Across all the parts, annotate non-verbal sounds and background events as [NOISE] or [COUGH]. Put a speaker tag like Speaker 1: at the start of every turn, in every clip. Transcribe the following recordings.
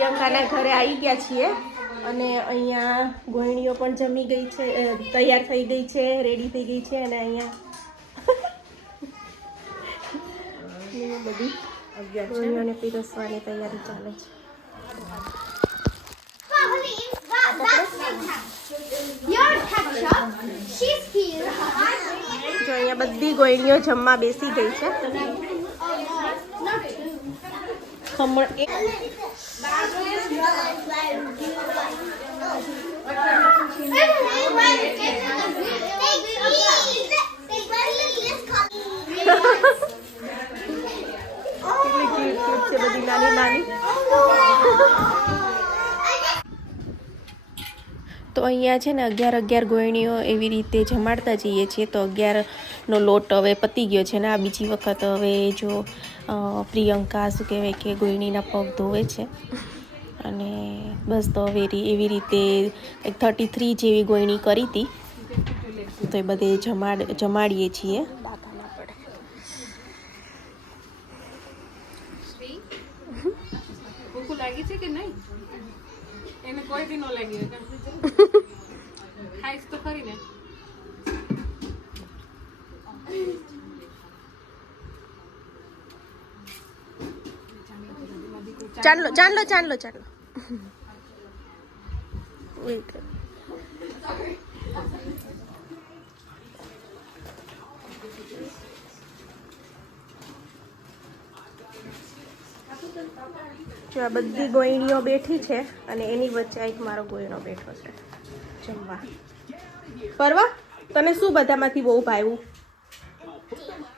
Speaker 1: કાકાના ઘરે આવી ગયા છીએ અને અહીંયા ગોહિણીઓ પણ જમી ગઈ છે તૈયાર થઈ ગઈ છે, રેડી થઈ ગઈ છે અને અહીંયા બધી પીરસવાની તૈયારી ચાલે છે. જો અહીંયા બધી ગોયણીઓ જમવા બેસી ગઈ છે ખમણ તો અહીંયા છે ને અગિયાર અગિયાર ગોયણીઓ એવી રીતે જમાડતા જઈએ છીએ. તો અગિયારનો લોટ હવે પતી ગયો છે ને આ બીજી વખત હવે જો પ્રિયંકા શું કહેવાય કે ગોયણીના પગ ધોવે છે. અને બસ તો હવે એવી રીતે એક થર્ટી થ્રી જેવી ગોયણી કરી હતી તો એ બધે જમાડ જમાડીએ છીએ.
Speaker 2: લાગી છે કે નહીં? એને કોઈ દી ન લાગી હોય. [LAUGHS] ખાઈશ તો ખરી ને.
Speaker 1: ચાલો ચાલો ચાલો ચાલો Wait. જો આ બધી ગોયણીઓ બેઠી છે અને એની વચ્ચે એક મારો ગોયણો બેઠો છે. જમવા. પરવા તને શું બધામાંથી બહુ ભાવ્યું?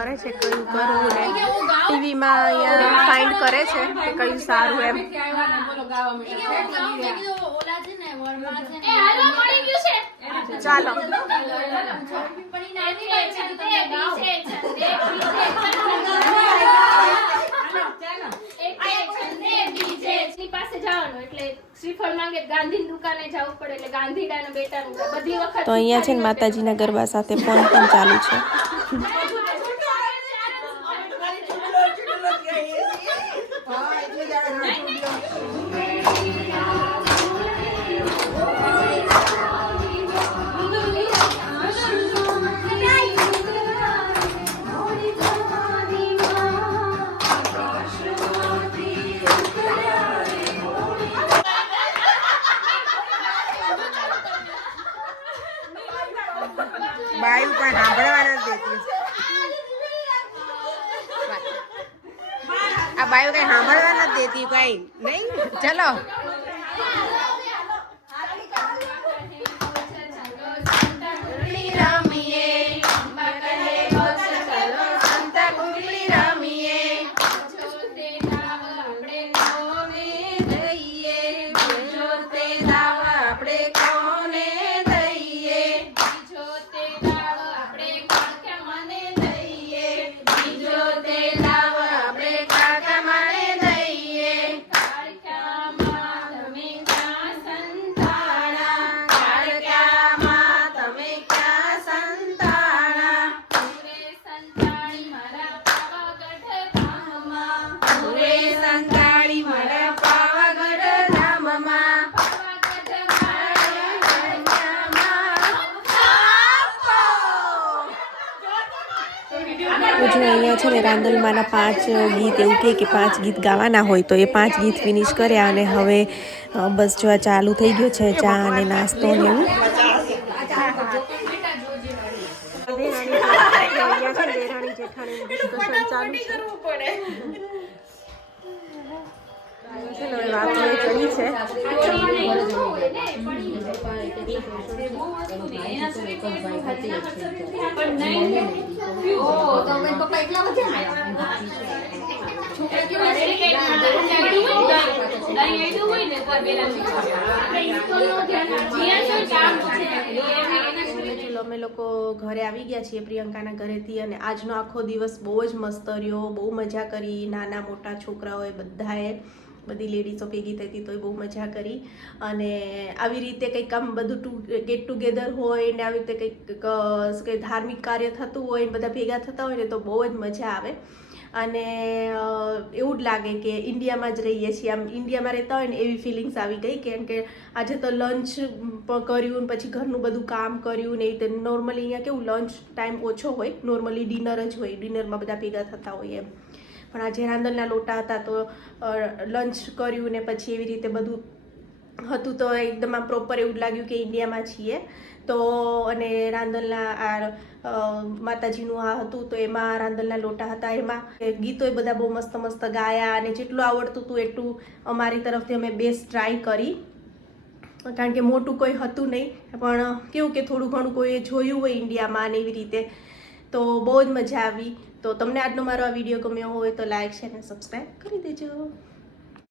Speaker 1: કરે છે, કયું કરવું ને ટીવીમાં અહીંયા ફાઇન્ડ કરે છે કે કયું સારું એમ. ચાલો. તો અહીંયા છે ને માતાજીના ગરબા સાથે ફોન પણ ચાલુ છે.
Speaker 3: બાયું પણ સાંભળવા નથી દેતી. આ બાયું કઈ સાંભળવા નથી દેતી કઈ. નહીં? ચલો.
Speaker 1: અને અહીંયા છે ને રાંદલમાંના પાંચ ગીત એવું કહે કે પાંચ ગીત ગાવાના હોય તો એ પાંચ ગીત ફિનિશ કર્યા અને હવે બસ જો આ ચાલુ થઈ ગયો છે ચા અને નાસ્તો ને એવું. છે અમે લોકો ઘરે આવી ગયા છીએ પ્રિયંકાના ઘરેથી અને આજનો આખો દિવસ બહુ જ મસ્ત રહ્યો, બહુ મજા કરી, નાના મોટા છોકરાઓએ બધાએ. બધી લેડીઝો ભેગી થઈ હતી તોય બહુ મજા કરી. અને આવી રીતે કંઈક આમ બધું ટુ ગેટ ટુગેધર હોય ને આવી રીતે કંઈક શું કહે ધાર્મિક કાર્ય થતું હોય ને બધા ભેગા થતા હોય ને તો બહુ જ મજા આવે. અને એવું જ લાગે કે ઇન્ડિયામાં જ રહીએ છીએ. આમ ઇન્ડિયામાં રહેતા હોય ને એવી ફિલિંગ્સ આવી ગઈ કેમ કે આજે તો લંચ કર્યું ને પછી ઘરનું બધું કામ કર્યું ને એ રીતે નોર્મલી અહીંયા કેવું લંચ ટાઈમ ઓછો હોય. નોર્મલી ડિનર જ હોય ડિનરમાં બધા ભેગા થતા હોય એમ. પણ આજે રાંદલના લોટા હતા તો લંચ કર્યું ને પછી એવી રીતે બધું હતું તો એકદમ આમ પ્રોપર એવું લાગ્યું કે ઇન્ડિયામાં છીએ. તો, અને રાંદલના આ માતાજીનું આ હતું તો એમાં રાંદલના લોટા હતા. એમાં ગીતોય બધા બહુ મસ્ત મસ્ત ગાયા અને જેટલું આવડતું હતું એટલું અમારી તરફથી અમે બેસ્ટ ટ્રાય કરી. કારણ કે મોટું કોઈ હતું નહીં, પણ કેવું કે થોડું ઘણું કોઈએ જોયું હોય ઇન્ડિયામાં ને એવી રીતે. તો બહુ જ મજા આવી. તો તમને આજનો મારો આ વીડિયો ગમ્યો હોય તો લાઈક છે અને સબસ્ક્રાઈબ કરી દેજો.